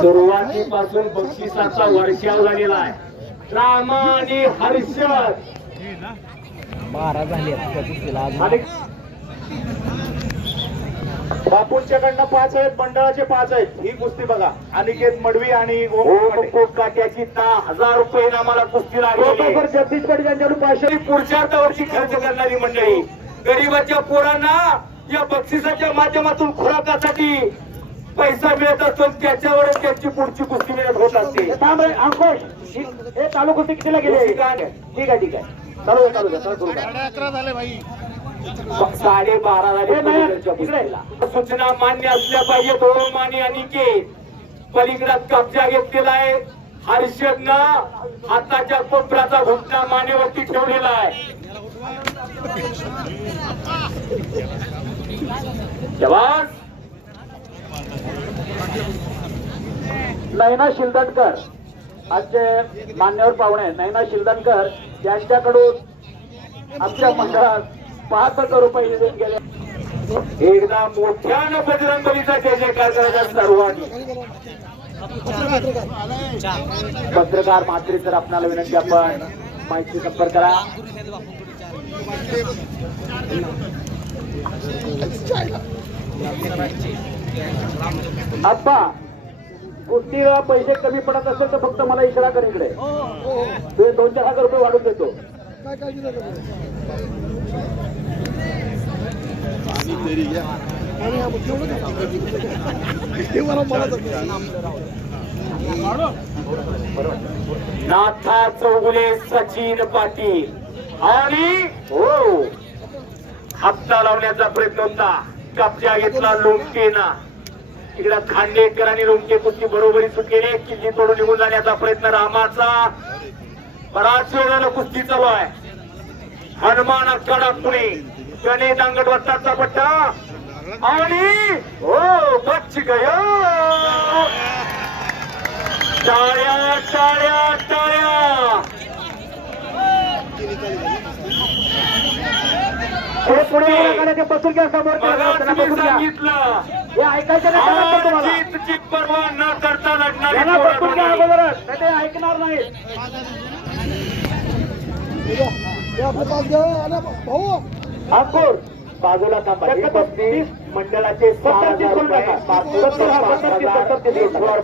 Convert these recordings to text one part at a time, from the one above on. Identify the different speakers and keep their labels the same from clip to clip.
Speaker 1: सुरुवातीपासून बक्षिसाचा वर्षाव झालेला आहे. रामा आणि हर्षद.
Speaker 2: बारा झाली
Speaker 1: बापूंच्याकडनं पाच आहेत मंडळाचे पाच आहेत. ही कुस्ती बघा. अनिकेत मडवी आणि काट्याची दहा हजार रुपये आम्हाला कुस्ती लागली. छत्तीसगड यांच्याकडून पाचशे. पुढच्या वर्षी खर्च करणारी मंडळी. गरीबाच्या पोरांना या बक्षिसाच्या माध्यमातून खुराकासाठी पैसा मिळत असतो त्याच्यावरच त्यांची पुढची कुस्ती मिळत होत असते. अंकुश. हे चालू कुस्ती कितीला गेले ठीक आहे. ठीक आहे चालू चालू चालू
Speaker 3: अकरा झाले भाई.
Speaker 1: साडे बारा झाले सूचना मान्य असल्या पाहिजे दोन माने अनिकेत पलीकडे कब्जा घेतलेला आहे. हर्षदनं हाताच्या कोपऱ्याचा घुमटा मानेवरती ठेवलेला आहे. जवान? नैना शिलदणकर आजचे मान्यवर पाहुणे नैना शिलदणकर यांच्याकडून आमच्या मंडळात पाच हजार रुपये निधून गेले. एकदा मोठ्यानं बजरंगबलीचा जय जयकार करायचा सर्वांनी. पत्रकार मात्री तर आपणाला विनंती आपण माहिती संपर्क करा. आप्पा कुस्तीला पैसे कमी पडत असेल तर फक्त मला इशारा कर इकडे. तुझे दोन चार हजार रुपये वाढून देतो. नाथा चौगुले सचिन पाटील. आणि हो. हप्ता लावण्याचा प्रयत्न होता. कब्जा घेतला लोमकेना तिकडे खांडेकर आणि लोमके कुस्ती बरोबरी सुटलेले किल्ली तोडून निघून जाण्याचा प्रयत्न रामाचा. बराच वेळ कुस्ती चालू आहे. हनुमान अखाडा पुणे. गणे दांगट वत्ताचा पट्टा. आणि हो बच्च गय. टाळ्या टाळ्या टाळ्या. पर्वा न करता
Speaker 3: ऐकणार नाही
Speaker 1: अंकुर बाजूला थांबा. पस्तीस मंडळाचे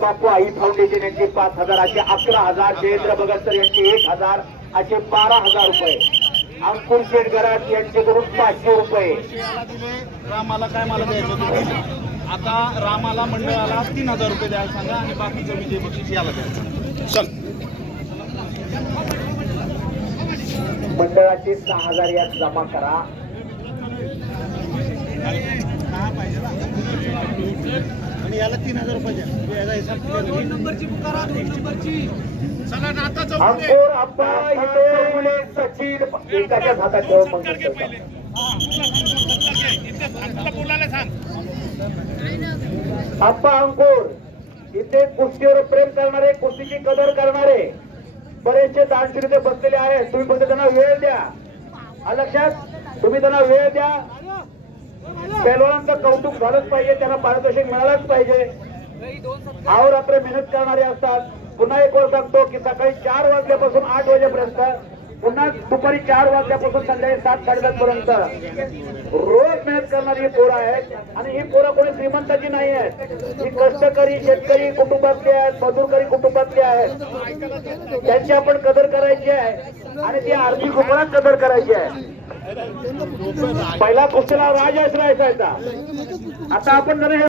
Speaker 1: बापू आई फाउंडेशन यांचे पाच हजार असे अकरा हजार. जयेंद्र बगरकर यांचे एक हजार. असे बारा हजार रुपये. अंकुर शेटगरात यांच्याकडून पाचशे रुपये.
Speaker 4: दिले रामाला काय मला द्यायचं होतं? आता रामाला मंडळाला तीन हजार रुपये द्यायला सांगा आणि बाकीचं विजय बक्षीस याला द्यायचं चल.
Speaker 1: मंडळाचे सहा हजार यात जमा करा.
Speaker 4: आणि याला तीन हजार रुपये दोन नंबरची चला
Speaker 1: अंकुर अप्पा इथे मुले सचिन एकाच्याच हातात ठेवा मग नंतर का. आप्पा अंकुर इथे कुस्तीवर प्रेम करणारे कुस्तीची कदर करणारे बरेचसे दानशूर इथे बसलेले आहेत. तुम्ही फक्त त्यांना वेळ द्या. लक्षात? तुम्ही त्यांना वेळ द्या. पेलवानांचं कौतुक झालंच पाहिजे त्यांना पारितोषिक मिळालंच पाहिजे. अहोरात्र मेहनत करणारे असतात. पुन्हा एक वेळ सांगतो की सकाळी चार वाजल्यापासून आठ वाजेपर्यंत पुन्हा दुपारी चार वाजल्यापासून संध्याकाळी सात साडेसात पर्यंत रोज मेहनत करणारी ही पोरं आहेत आणि ही पोरं कोणी श्रीमंताची नाही आहेत. ही कष्टकरी शेतकरी कुटुंबातले आहेत मजूरकरी कुटुंबातले आहेत. त्यांची आपण कदर करायची आहे आणि ती आर्थिक रुपयात कदर करायची आहे. पहिला कुस्तीला राज राहायचा आता आपण जरा